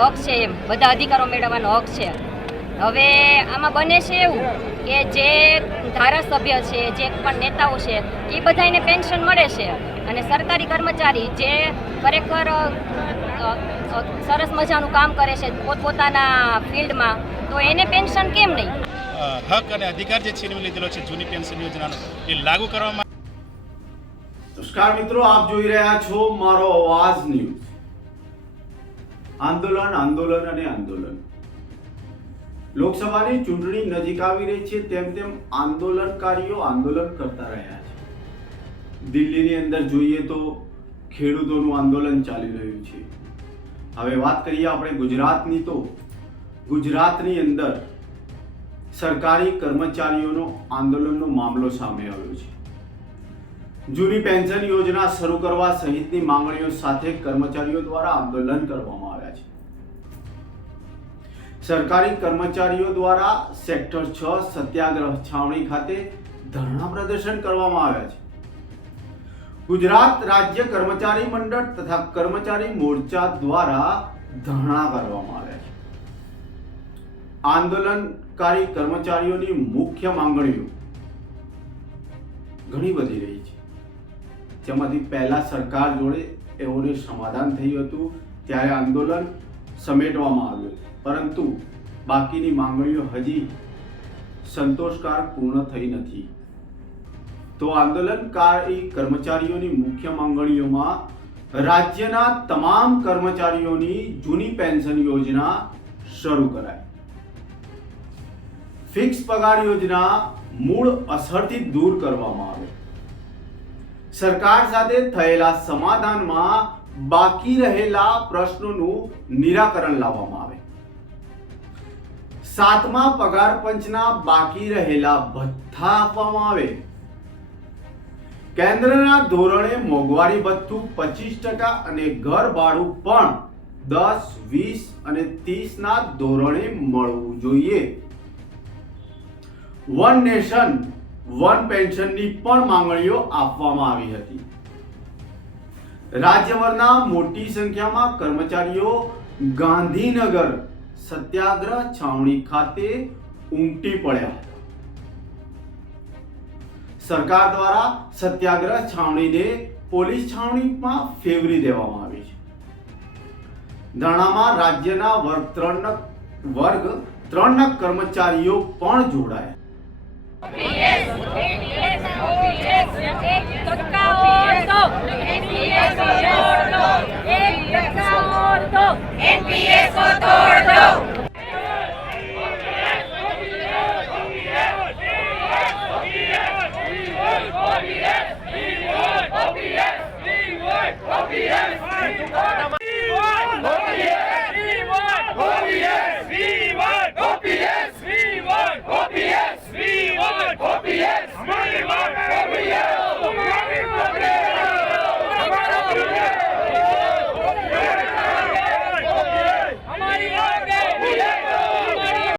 હક છે એમ. બધા અધિકારો મેળવવાનો હક છે. હવે આમાં બને છે એવું કે જે ધારાસભ્ય છે જે પણ નેતાઓ છે એ બધાને પેન્શન મળે છે. અને સરકારી કર્મચારી જે ખરેખર સરસ મજાનું કામ કરે છે પોતપોતાના ફિલ્ડમાં તો એને પેન્શન કેમ નહીં? હક અને અધિકાર જે છીનવી લીધેલો છે જૂની પેન્શન યોજનાનો એ લાગુ કરવામાં નમસ્કાર મિત્રો આપ જોઈ રહ્યા છો મારો અવાજ ન્યૂઝ. આંદોલન આંદોલન અને આંદોલન. લોકસભાની ચૂંટણી નજીક આવી રહી છે, તેમ તેમ આંદોલનકારીઓ આંદોલન કરતા રહ્યા છે. દિલ્હીની અંદર જોઈએ તો ખેડૂતોનું આંદોલન ચાલી રહ્યું છે. હવે વાત કરીએ આપણે ગુજરાતની તો. ગુજરાતની અંદર સરકારી કર્મચારીઓનો આંદોલનનો મામલો સામે આવ્યો છે. જૂની પેન્શન યોજના શરૂ કરવા સહિતની માંગણીઓ સાથે કર્મચારીઓ દ્વારા આંદોલન કરવામાં આવ્યા છે. સરકારી કર્મચારીઓ દ્વારા સેક્ટર છ સત્યાગ્રહ છાવણી ખાતે ધરણા પ્રદર્શન કરવામાં આવ્યા છે. ગુજરાત રાજ્ય કર્મચારી મંડળ તથા કર્મચારી મોરચા દ્વારા ધરણા કરવામાં આવ્યા છે. આંદોલનકારી કર્મચારીઓની મુખ્ય માંગણીઓ ઘણી બધી રહી છે. જેમાંથી પહેલા સરકાર જોડે એઓને સમાધાન થયું હતું, ત્યારે આંદોલન સમેટવામાં આવ્યું. પરંતુ બાકીની માંગણીઓ હજી સંતોષકારક પૂર્ણ થઈ નથી. તો આંદોલનકારી કર્મચારીઓની મુખ્ય માંગણીઓમાં રાજ્યના તમામ કર્મચારીઓની જૂની પેન્શન યોજના શરૂ કરાય ફિક્સ પગાર યોજના મૂળ અસરથી દૂર કરવામાં આવે. સરકાર સાથે થયેલા સમાધાનમાં બાકી રહેલા પ્રશ્નોનું નિરાકરણ લાવવામાં આવે. સાતમા પગાર પંચના બાકી રહેલા ભથ્થા આપવામાં આવે. કેન્દ્રના ધોરણે મોંઘવારી ભથ્થું પચીસ ટકા અને ઘર ભાડું પણ દસ, વીસ અને ત્રીસના ધોરણે મળવું જોઈએ. વન નેશન વન પેન્શનની પણ માંગણીઓ આપવામાં આવી હતી. રાજ્યભરના મોટી સંખ્યામાં કર્મચારીઓ ગાંધીનગર સત્યાગ્રહ છાવણી ખાતે ઉમટી પડ્યા હતા. સરકાર દ્વારા સત્યાગ્રહ છાવણીને પોલીસ છાવણીમાં ફેરવી દેવામાં આવી છે. ધરણામાં રાજ્યના વર્ગ ત્રણ વર્ગ ત્રણના કર્મચારીઓ પણ જોડાયા. NPS